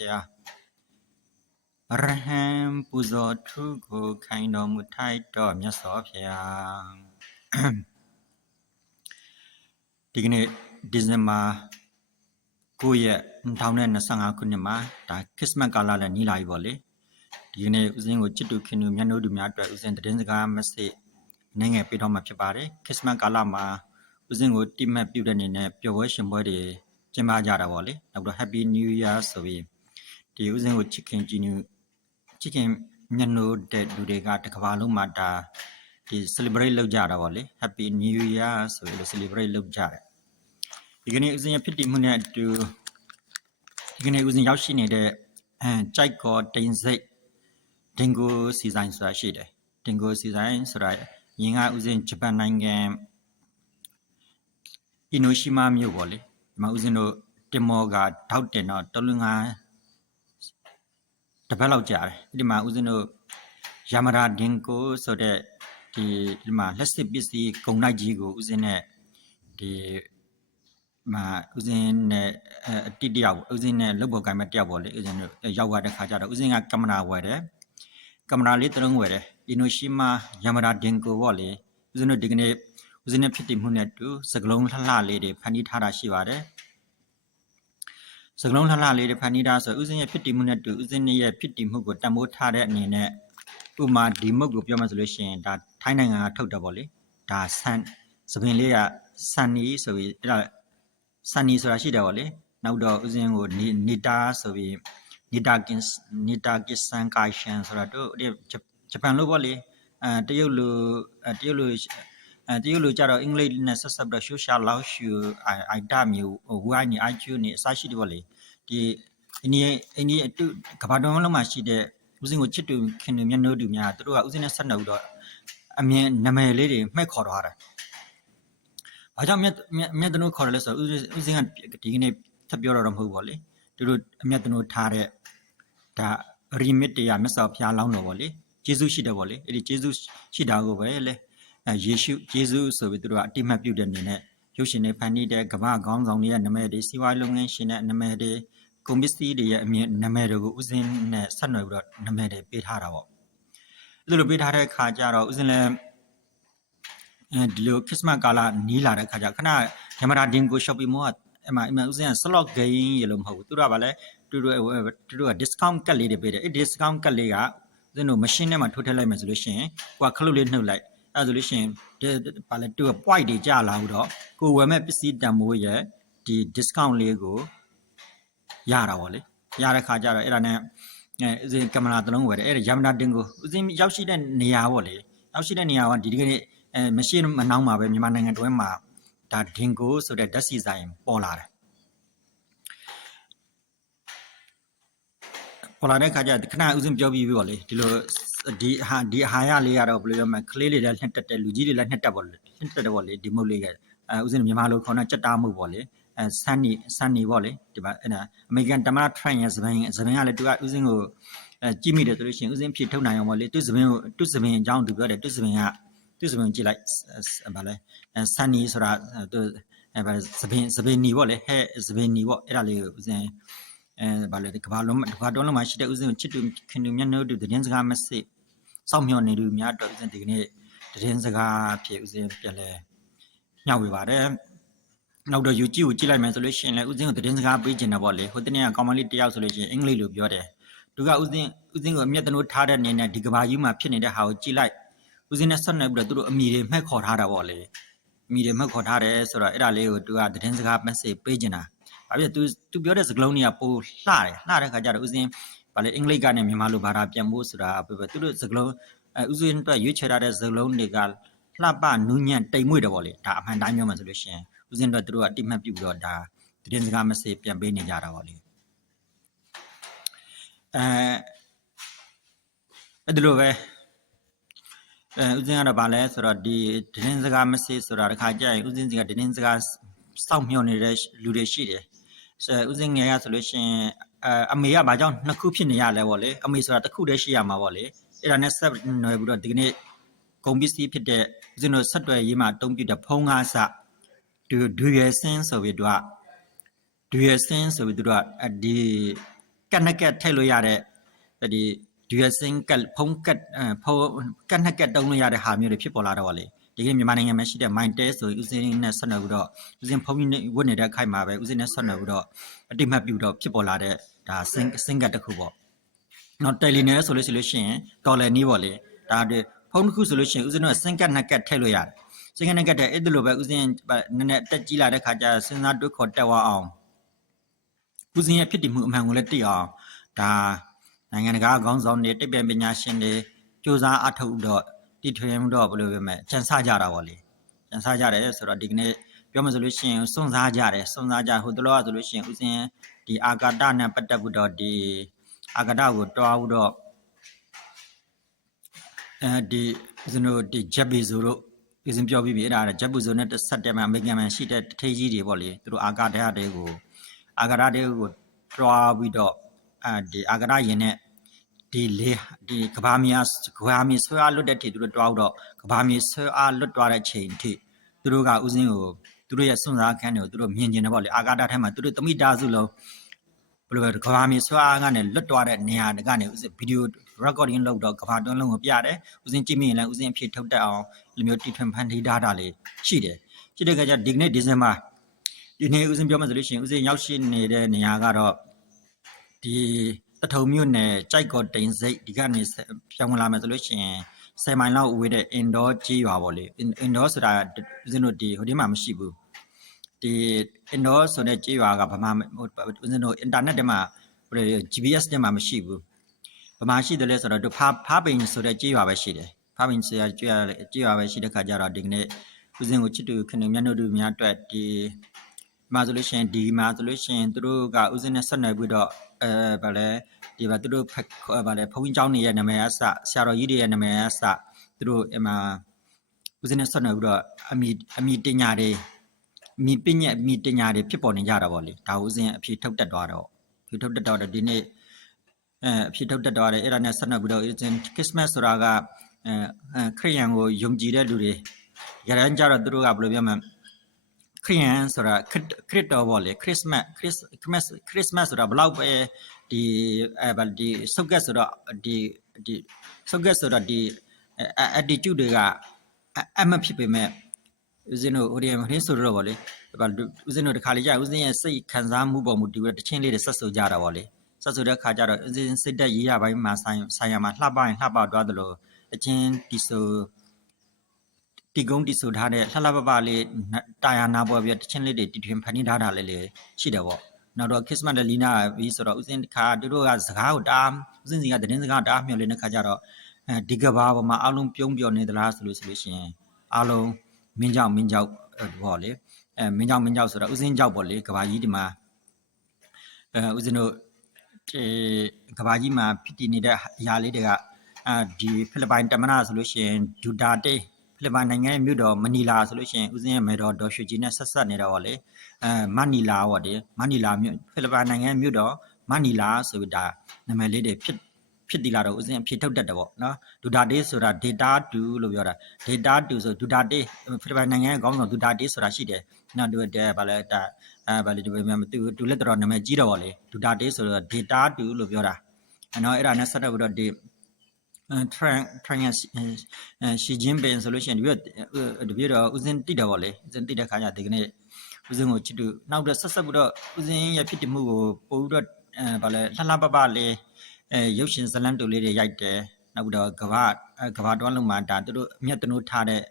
တရားအရဟံပူဇော်ထုကိုခိုင်တော်မူထိုက်တော်မြတ်စွာဘုရားဒီကနေ့ဒီဇင်ဘာ9ရက်2025ခုနှစ်မှာဒါခရစ်စမတ်ကာလလည်းနီးလာပြီပေါ့လေဒီကနေ့ဦးဇင်းကိုချစ်တူခင်တူမြတ်နိုးတူများအတွက်ဦးဇင်းသတင်းစကားမစိနိုင်ငယ်ပေးတော့မှာဖြစ်ပါတယ်ခရစ်စမတ်ကာလမှာဦးဇင်းကိုတိမှတ်ပြုတဲ့အနေနဲ့ပျော်ပွဲရှင်ပွဲတွေကျင်းပကြတာပေါ့လေနောက်တော့ Happy New Year ဆိုပြီး ဒီဦးဇင်းကိုချစ်ခင်ကြည်နူချစ်ခင်မြတ်နိုးတဲ့လူတွေကတစ်ကမ္ဘာလုံးမှာဒါဒီ celebrate လုပ်ကြတာပေါ့လေ Happy New Year ဆိုပြီးလို့ celebrate လုပ်ကြတယ်ဒီကနေ့ဦးဇင်းရဲ့ဖြစ်တည်မှုနဲ့အတူဒီကနေ့ဦးဇင်းရောက်ရှိနေတဲ့အဲကြိုက်ကောတိန်စိတ်ဒင်ကိုစီဆိုင်ဆိုတာရှိတယ်ဒင်ကိုစီဆိုင်ဆိုတာရင်းကဦးဇင်းဂျပန်နိုင်ငံအီနိုရှိမာမြို့ပေါ့လေဒီမှာဦးဇင်းတို့တင်မောကထောက်တင်တော့တလူငါ တစ်ပတ်လောက်ကြာတယ်ဒီမှာဦးဇင်းတို့ယမရာဒင်ကိုဆိုတဲ့ဒီဒီမှာလက်စစ်ပစ္စည်းဂုံလိုက်ကြီးကိုဦးဇင်းနဲ့ဒီမှာဦးဇင်းနဲ့အအတိတယောက်ဦးဇင်းနဲ့လုပ်ပေါ်ကိုင်မဲ့တယောက်ပေါ့လေဦးဇင်းတို့ရောက်သွားတဲ့ခါကျတော့ဦးဇင်းကကင်မရာဝယ်တယ်ကင်မရာလေးတစ်လုံးဝယ်တယ်အီနိုရှိမာယမရာဒင်ကိုပေါ့လေဦးဇင်းတို့ဒီကနေ့ဦးဇင်းနဲ့ဖြစ်တည်မှုနဲ့တူစကလုံးလှလှလေးတွေဖန်တီးထားတာရှိပါတယ် စကလုံးလှလှလေးတွေဖန်တီးထားဆိုဦးဇင်းရဲ့ဖြစ်တည်မှုနဲ့တူဦးဇင်းရဲ့ဖြစ်တည်မှုကိုတံမိုးထားတဲ့အနေနဲ့ဥမာဒီမုတ်ကိုပြောမှဆိုလို့ရှိရင်ဒါထိုင်းနိုင်ငံကထုတ်တယ်ပေါ့လေဒါဆန်သပင်လေးကဆန်နီဆိုပြီးအဲ့ဒါဆန်နီဆိုတာရှိတယ်ပေါ့လေနောက်တော့ဦးဇင်းကိုနီနီတာဆိုပြီးနီတာကင်နီတာကစ်ဆန်ကိုင်ရှန်ဆိုတာတို့ဒီဂျပန်လို့ပေါ့လေအဲတရုတ်လိုအဲတရုတ်လိုအဲ တရုတ်လိုကြတော့အင်္ဂလိပ်နဲ့ဆက်ဆက်ပြီးတော့ရှူရှာလောက်ရှူအိုင်အိုင်တာမျိုးဝိုင်းနေအိုင်ကျူနေအစရှိတယ်ပေါ့လေဒီအိန္ဒိယအိန္ဒိယအတူကမ္ဘာတော်လုံးမှာရှိတဲ့ဦးစင်းကိုချစ်တူခင်တူမျက်နှာတူများသူတို့ကဦးစင်းနဲ့ဆက်နှုတ်တော့အမြင်နာမည်လေးတွေမှဲ့ခေါ်ထားတယ်။ဘာကြောင့်မြတ်မြတ်မြတ်တနုခေါ်တယ်လဲဆိုတော့ဦးစင်းဦးစင်းကဒီကနေ့ထပ်ပြောတော့တော့မဟုတ်ဘူးပေါ့လေ။သူတို့အမြတ်တနုထားတဲ့ဒါရီမစ်တရားမြတ်စွာဘုရားလောင်းတော်ပေါ့လေ။ဂျေဇုရှိတယ်ပေါ့လေ။အဲ့ဒီဂျေဇုရှိတာကိုပဲလေအဲ ယေရှုဂျေဇုဆိုပြီးသူတို့ကအတိမတ်ပြုတဲ့အနေနဲ့ရုပ်ရှင်တွေဖန်တီးတဲ့ကမ္ဘာခေါင်းဆောင်တွေရဲ့နာမည်တွေစီးပွားလုပ်ငန်းရှင်တဲ့နာမည်တွေကွန်ပစ္စည်းတွေရဲ့အမြင်နာမည်တွေကိုဥစဉ်နဲ့ဆက်နွယ်ပြီးတော့နာမည်တွေပေးထားတာပေါ့အဲ့လိုပေးထားတဲ့ခါကျတော့ဥစဉ်လည်းအဲဒီလိုခရစ်စမတ်ကာလနီးလာတဲ့ခါကျခဏယမရာဒင်ကို shopping mall ကအမှအမှဥစဉ်က slot game ရလို့မဟုတ်ဘူးသူတို့ကဗာလဲသူတို့သူတို့က discount ကတ်လေးတွေပေးတယ်အဲ့ discount ကတ်လေးကဥစဉ်တို့ machine ထဲမှာထိုးထည့်လိုက်မယ်ဆိုလို့ရှိရင်ကိုကခလုတ်လေးနှုတ်လိုက် အဲ့ဆိုလို့ရှိရင်ဗာလဲသူက point တွေကြာလာဘူးတော့ကိုဝယ်မဲ့ပစ္စည်းတန်မိုးရဲ့ဒီ discount လေးကိုရတာပေါ့လေရတဲ့ခါကျတော့အဲ့ဒါနဲ့အဲဥစဉ်ကင်မရာတစ်လုံးဝယ်တယ်အဲ့ဒါယမနာတင်ကိုဥစဉ်ရောက်ရှိတဲ့နေရာပေါ့လေရောက်ရှိတဲ့နေရာကဒီဒီကနေ့အဲမရှိမနှောင်းမှာပဲမြန်မာနိုင်ငံတွင်းမှာဒါဒင်ကိုဆိုတဲ့ဓာတ်စီဆိုင်ပေါ်လာတယ်ပေါ်လာတဲ့ခါကျခဏဥစဉ်ပြောပြီးပြီပေါ့လေဒီလို ဒီဟာဒီဟာရလေးကတော့ဘယ်လိုပြောမလဲကလေးတွေလည်းနှစ်တက်တယ်လူကြီးတွေလည်းနှစ်တက်ပေါ့လေနှစ်တက်တယ်ပေါ့လေဒီမုတ်လေးကအဲဥစဉ်မြန်မာလိုခေါ်တဲ့ကြက်တားမှုပေါ့လေအဲဆန်နီဆန်နီပေါ့လေဒီမှာအဲ့ဒါအမေရိကန်တမန်ထရန့်ရဲ့သပင်သပင်ကလည်းသူကဥစဉ်ကိုအဲကြည့်မိတယ်ဆိုလို့ရှိရင်ဥစဉ်ဖြည့်ထုတ်နိုင်အောင်ပေါ့လေသူသပင်ကိုသူသပင်အကြောင်းသူပြောတယ်သူသပင်ကသူသပင်ကြည့်လိုက်ဗာလဲအဲဆန်နီဆိုတာသူအဲဗာသပင်သပင်နီပေါ့လေဟဲ့သပင်နီပေါ့အဲ့ဒါလေးကိုဥစဉ်အဲဗာလဲကဘာလုံးကဘာတော်လုံးမှာရှိတဲ့ဥစဉ်ကိုချစ်တူခင်တူမျက်နှာတူသတင်းစကားမစစ် စောင့်မျှော်နေလူများတော့ဥစဉ်ဒီကနေ့သတင်းစကားဖြစ်ဥစဉ်ပြန်လဲညှောက်ဝေပါတယ်နောက်တော့ YouTube ကိုကြည့်လိုက်မယ်ဆိုလို့ရှိရင်လည်းဥစဉ်ကိုသတင်းစကားပေးချင်တာပေါ့လေဟိုတနေ့ကကောင်မလေးတယောက်ဆိုလို့ရှိရင်အင်္ဂလိပ်လိုပြောတယ်သူကဥစဉ်ဥစဉ်ကိုအမျက်တနိုးထားတဲ့အနေနဲ့ဒီကဘာကြီးမှာဖြစ်နေတဲ့ဟာကိုကြည့်လိုက်ဥစဉ်နဲ့ဆက်နေပြီးတော့သူတို့အမိတွေမှတ်ခေါ်ထားတာပေါ့လေအမိတွေမှတ်ခေါ်ထားတယ်ဆိုတော့အဲ့ဒါလေးကိုသူကသတင်းစကား message ပေးချင်တာဘာဖြစ်သူသူပြောတဲ့စကားလုံးတွေကပိုလှတယ်လှတဲ့ခါကျတော့ဥစဉ် ဘာလဲအင်္ဂလိပ်ကနေမြန်မာလိုဘာသာပြန်ဖို့ဆိုတာပဲပဲသူတို့စကားလုံးအဲဥစဉ်အတွက်ရွေးချယ်ထားတဲ့စကားလုံးတွေကလှပနူးညံ့တိမ်မွေ့တယ်ပေါ့လေဒါအမှန်တိုင်းပြောမှဆိုလို့ရှိရင်ဦးဇင်းတို့သူတို့ကအတိမတ်ပြုပြီးတော့ဒါသတင်းစကားမစေပြန်ပေးနေကြတာပါလေအဲအဲ့ဒီလိုပဲအဲဦးဇင်းကတော့ဗာလဲဆိုတော့ဒီသတင်းစကားမစေဆိုတာတစ်ခါကြာရင်ဦးဇင်းစီကသတင်းစကားစောင့်မျှော်နေတဲ့လူတွေရှိတယ်ဆို ဦးဇင်းငယ်ရဆိုလို့ရှိရင်အအမေကဘာကြောင့်နှစ်ခုဖြစ်နေရလဲပေါ့လေအမေဆိုတာတစ်ခုတည်းရှိရမှာပေါ့လေအဲ့ဒါနဲ့ဆက်နွယ်ပြီးတော့ဒီကနေ့ကုန်ပစ္စည်းဖြစ်တဲ့ဦးဇင်းတို့ဆက်တွယ်ရေးမှာအသုံးပြုတဲ့ဖုံးကားစဒူဒူရယ်စင်းဆိုပြီးတော့ဒူရယ်စင်းဆိုပြီးတော့ဒီကတ်နက်ကတ်ထည့်လို့ရတဲ့ဒီ dual sim ကတ်ဖုန်းကတ်အဲဖုန်းကတ်နက်ကတ်တုံးလို့ရတဲ့ဟာမျိုးတွေဖြစ်ပေါ်လာတော့ဗောလေ ဒီကနေ့မြန်မာနိုင်ငံမှာရှိတဲ့ mind test ဆိုဥစဉ်နဲ့ဆက်နွယ်ပြီးတော့ဥစဉ်ဖုန်းကြီးနဲ့ဝတ်နေတဲ့အခိုက်မှာပဲဥစဉ်နဲ့ဆက်နွယ်ပြီးတော့အတိမတ်ပြုတော့ဖြစ်ပေါ်လာတဲ့ဒါ sim sim ကတ်တစ်ခုပေါ့နော်တယ်လီနယ်ဆိုလို့ရှိလို့ရှိရင်တော်လယ်နီးပေါ့လေဒါတွေဖုန်းတစ်ခုဆိုလို့ရှိရင်ဥစဉ်တော့စင်ကတ်နက်ကတ်ထည့်လို့ရတယ်စင်ကတ်နက်ကတ်တဲ့အဲ့ဒီလိုပဲဥစဉ်နည်းနည်းတက်ကြီးလာတဲ့ခါကျစဉ်းစားတွေးခေါ်တက်သွားအောင်ဥစဉ်ရဲ့ဖြစ်တည်မှုအမှန်ကိုလည်းသိအောင်ဒါနိုင်ငံတကာခေါင်းဆောင်တွေတိပ္ပံပညာရှင်တွေစူးစမ်းအထောက်တော့ တီထွင်မှုတော့ဘယ်လိုပဲမဲ့စံစားကြတာပေါ့လေစံစားကြတယ်ဆိုတော့ဒီကနေ့ပြောမှဆိုလို့ရှိရင်စွန့်စားကြတယ်စွန့်စားကြဟိုတလောကဆိုလို့ရှိရင်ဥစဉ်ဒီအာကာတနဲ့ပတ်သက်ပြီးတော့ဒီအာဂဒကိုတွားပြီးတော့အဲဒီဦးဇင်းတို့ဒီဂျက်ဘီဆိုတို့ဦးဇင်းပြောပြီးပြီအဲ့ဒါဂျက်ဘီဆိုနဲ့တစ်ဆက်တည်းမှာအမေရိကန်မှာရှိတဲ့ထေးကြီးတွေပေါ့လေသူတို့အာဂဒတွေကိုအာဂဒတွေကိုတွားပြီးတော့အဲဒီအာဂဒရင်နဲ့ ဒီလေဒီကဘာမီယာကဘာမီဆွဲအားလွတ်တဲ့ထိသူတို့တွားပြီးတော့ကဘာမီဆွဲအားလွတ်သွားတဲ့ချိန်ထိသူတို့ကဦးဇင်းကိုသူတို့ရဲ့စွန့်စားခန်းတွေကိုသူတို့မြင်ကျင်တယ်ပေါ့လေအာဂဒထဲမှာသူတို့တမိတာစုလုံးဘယ်လိုပဲကဘာမီဆွာကနေလွတ်သွားတဲ့နေရာတကနေဥစဉ်ဗီဒီယို recording လုပ်တော့ကဘာတွန်းလုံးကိုပြတယ်ဥစဉ်ကြည့်မိရင်လည်းဥစဉ်အဖြစ်ထုတ်တက်အောင်ဒီလိုမျိုးတီထွင်ဖန်တီးထားတာလေးရှိတယ်ရှိတဲ့ခါကျဒီကနေ့ဒီဇင်ဘာဒီနေ့ဥစဉ်ပြောမှဆိုလို့ရှိရင်ဥစဉ်ရောက်ရှိနေတဲ့နေရာကတော့ဒီ တထုံမြို့နယ်ကြိုက်ကော်တိန်စိတ်ဒီကနေပြောင်းလာမယ်ဆိုလို့ရှိရင်10မိုင်လောက်ဝေးတဲ့ indoor ကြီးရွာပေါ့လေ indoor ဆိုတာဥစဉ်တို့ဒီဟိုဒီမှာမရှိဘူးဒီအင်ဒိုဆိုတဲ့ကြေးရွာကဗမာဟိုဦးဇင်းတို့အင်တာနက်ထဲမှာဟို GPS ထဲမှာမရှိဘူးဗမာရှိတယ်လဲဆိုတော့တို့ဖာဖားပိန်ဆိုတဲ့ကြေးရွာပဲရှိတယ်ဖားပိန်ဆိုတဲ့ကြေးရွာကြေးရွာပဲရှိတဲ့ခါကျတော့ဒီကနေ့ဦးဇင်းကိုချစ်တူခင်မျက်နှာတို့များအတွက်ဒီ မှာဆိုလို့ရှိရင်ဒီမှာဆိုလို့ရှိရင်သူတို့ကဦးဇင်းနဲ့ဆက်နွယ်ပြီးတော့အဲဗာလဲဒီဗာသူတို့ဖက်ဗာလဲဘုန်းကြီးเจ้าနေရဲ့နာမည်အစဆရာတော်ကြီးတွေရဲ့နာမည်အစသူတို့အမှဦးဇင်းနဲ့ဆက်နွယ်ပြီးတော့အမိအမိတင်ညာတွေ မိပညက်မိတညာတွေဖြစ်ပေါ်နေကြတာပေါ့လေဒါဥစဉ်အဖြေထုတ်တက်သွားတော့ဖြေထုတ်တက်တော့ဒီနေ့အဲအဖြေထုတ်တက်သွားတယ်အဲ့ဒါနဲ့ဆက်နပ်ပြီးတော့ဥစဉ်ခရစ်မတ်ဆိုတာကအဲခရိယန်ကိုယုံကြည်တဲ့လူတွေရရန်ကြတော့သူတို့ကဘယ်လိုပြောမလဲ ခရိယန်ဆိုတာခရစ်တော်ပေါ့လေခရစ်မတ်ခရစ်ခရစ်ခရစ်မတ်ဆိုတာဘလောက်ပဲဒီအဲဗဒီဆုတ်ကက်ဆိုတော့ဒီဒီဆုတ်ကက်ဆိုတော့ဒီ attitude တွေကအမဖြစ်ပေမဲ့ဦးဇင်းတို့ဟိုဒီမင်းဆိုတော့ဗောလေဒါဦးဇင်းတို့တခါလေကြာဦးဇင်းရဲ့စိတ်ခံစားမှုပေါ်မူတည်ပြီးတချင်းလေးတွေဆက်ဆိုကြတာဗောလေဆက်ဆိုတဲ့ခါကျတော့ဦးဇင်းစိတ်သက်ရေးရပိုင်းမှာဆိုင်ဆိုင်ရမှာလှပရင်လှပသွားသလိုအချင်းတီဆို တီကုန်းတီဆိုထားတဲ့လှလှပပလေးတာယာနာပေါ်ပြီးတချင်းလေးတွေတီထွင်ဖန်တီးထားတာလေးလေးရှိတယ်ဗောနောက်တော့ခရစ်စမတ်လလီနာပြီးဆိုတော့ဦးဇင်းတခါတို့တို့ကစကားကိုတားဦးဇင်းစီကသတင်းစကားတားမျှော်လင့်တဲ့ခါကျတော့အဲဒီကဘာပေါ်မှာအလုံးပြုံးပြော်နေသလားဆိုလို့ဆိုလို့ရှိရင်အလုံးမင်းကြောက်မင်းကြောက်ပေါ့လေအဲမင်းကြောက်မင်းကြောက်ဆိုတာဥစဉ်ကြောက်ပေါ့လေကဘာကြီးဒီမှာအဲဥစဉ်တို့အဲကဘာကြီးမှာဖြစ်တည်နေတဲ့အရာလေးတွေကအဲဒီဖိလစ်ပိုင်တမနာဆိုလို့ရှိရင်ဒူတာတေ ဖိလစ်ပိုင်နိုင်ငံရဲ့မြို့တော်မနီလာဆိုလို့ရှိရင်ဥစဉ်ရဲ့မေတော်ဒေါ်ရွှေကြီးနဲ့ဆက်ဆက်နေတော့ဗောလေအဲမနီလာဗောလေမနီလာမြို့ဖိလစ်ပိုင်နိုင်ငံရဲ့မြို့တော်မနီလာဆိုပြီးဒါနာမည်လေးတွေဖြစ်ဖြစ်တည်လာတော့ဥစဉ်အဖြစ်ထုတ်တတ်တယ်ပေါ့နော်ဒူတာတေးဆိုတာ data 2လို့ပြောတာ data 2ဆိုဒူတာတေးဖိလစ်ပိုင်နိုင်ငံရဲ့ခေါင်းဆောင်ဒူတာတေးဆိုတာရှိတယ်နော်သူတဲ့ဗာလဲဒါအဲဗာလဲဒီပဲမြသူသူလက်တော်နာမည်ကြီးတော့ဗောလေဒူတာတေးဆိုတော့ data 2လို့ပြောတာအဲ့တော့အဲ့ဒါနဲ့ဆက်တော့ပြီးတော့ဒီ ထရန်ထရန်ရှီဂျင်းပင်ဆိုလို့ရှိရင်ဒီပြဒီပြတော့ဥစဉ်တိတယ်ဗောလေဥစဉ်တိတဲ့ခါကျဒီကနေ့ဥစဉ်ကိုချစ်တူနောက်တော့ဆက်ဆက်ပြီးတော့ဥစဉ်ရဲ့ဖြစ်တည်မှုကိုပို့ပြီးတော့အဲဗာလဲလှလှပပလေးအဲရုပ်ရှင်ဇလန်တူလေးတွေရိုက်တယ်နောက်တော့ကဘာကဘာတွန်းလုံးမှာဒါသူတို့အမျက်တနိုးထားတဲ့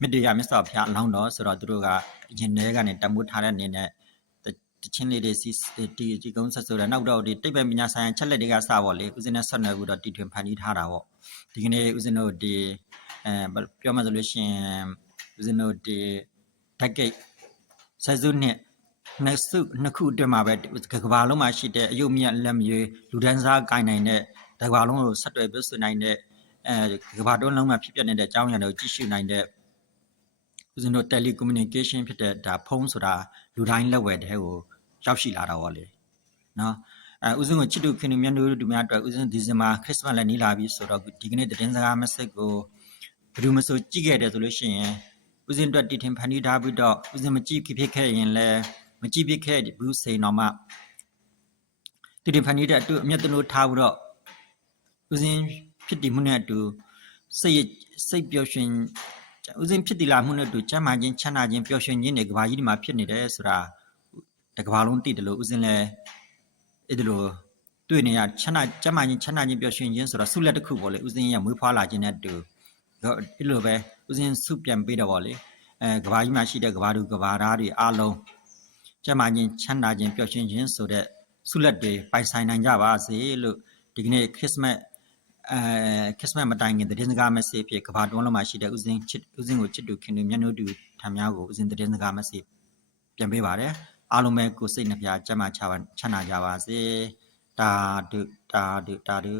မြစ်တရားမြတ်စွာဘုရားအလောင်းတော်ဆိုတော့သူတို့ကရင်ထဲကနေတမိုးထားတဲ့အနေနဲ့ တချင်းလေးတွေစီတီဒီကုန်းဆက်ဆိုတော့နောက်တော့ဒီတိတ်ပဲပညာဆိုင်ချက်လက်တွေကစပေါ့လေဦးဇင်းနဲ့ဆက်နွယ်ပြီးတော့တီထွင်ဖန်တီးထားတာပေါ့ဒီကနေ့ဦးဇင်းတို့ဒီအဲပြောမှဆိုလို့ရှိရင်ဦးဇင်းတို့ဒီဘက်ကတ်ဆက်စုနှစ်နှစ်စုနှစ်ခုအတွင်းမှာပဲကဘာလုံးမှာရှိတဲ့အယုတ်မြတ်လက်မြေလူဒန်းစားကိုင်နိုင်တဲ့ကဘာလုံးကိုဆက်တွယ်ပြဆွနိုင်တဲ့အဲကဘာတွန်းလုံးမှာဖြစ်ပျက်နေတဲ့အကြောင်းအရာတွေကိုကြည့်ရှုနိုင်တဲ့ ဦးဇင်းတို့ telecommunication ဖြစ်တဲ့ဒါဖုန်းဆိုတာလူတိုင်းလက်ဝယ်တဲ့ကိုရောက်ရှိလာတာပေါ့လေနော်အဲဦးဇင်းကိုချစ်တူခင်မြတ်တို့တို့များအတွက်ဦးဇင်းဒီဇင်ဘာခရစ်စမတ်လည်းနီးလာပြီဆိုတော့ဒီကနေ့သတင်းစကား message ကိုဘယ်သူမှဆိုကြည့်ခဲ့တယ်ဆိုလို့ရှိရင်ဦးဇင်းအတွက်တည်ထင်ဖန်တီးထားပြီးတော့ဦးဇင်းမကြည့်ဖြစ်ခဲ့ရင်လည်းမကြည့်ဖြစ်ခဲ့ဘူးစိန်တော်မှတသူတွေဖန်တီးတဲ့အတူအမျက်တလို့ထားပြီးတော့ဦးစင်းဖြစ်တည်မှုနဲ့အတူစိတ်စိတ်ပျော်ရွှင် ဦးစင်းဖြစ်တည်လာမှုနဲ့အတူကျမ်းမာခြင်းချမ်းသာခြင်းပျော်ရွှင်ခြင်းတွေကဘာကြီးဒီမှာဖြစ်နေတယ်ဆိုတာတကဘာလုံးသိတယ်လို့ဦးစင်းလည်းအဲ့ဒါလိုတွေ့နေရချမ်းသာကျမ်းမာခြင်းချမ်းသာခြင်းပျော်ရွှင်ခြင်းဆိုတာဆုလက်တစ်ခုပေါ့လေဦးစင်းရဲ့မွေးဖွားလာခြင်းနဲ့အတူတော့အဲ့လိုပဲဦးစင်းဆုပြန်ပေးတော့ပေါ့လေအဲကဘာကြီးမှာရှိတဲ့ကဘာသူကဘာသားတွေအားလုံးကျမ်းမာခြင်းချမ်းသာခြင်းပျော်ရွှင်ခြင်းဆိုတဲ့ဆုလက်တွေပိုင်ဆိုင်နိုင်ကြပါစေလို့ဒီကနေ့ခရစ်စမတ် အဲခရစ်စမတ်မတိုင်ခင်သတင်းစကားမက်ဆေ့ဖြစ်ကဘာတွန်းလုံးမှာရှိတဲ့ဥစဉ်ချစ်ဥစဉ်ကိုချစ်တူခင်တူမျက်နှာတူထမ်းများကိုဥစဉ်သတင်းစကားမက်ဆေ့ပြန်ပေးပါတယ်အားလုံးပဲကိုယ်စိတ်နှပြကျမ်းမာချပါချမ်းသာကြပါစေတာဒုတာဒုတာဒု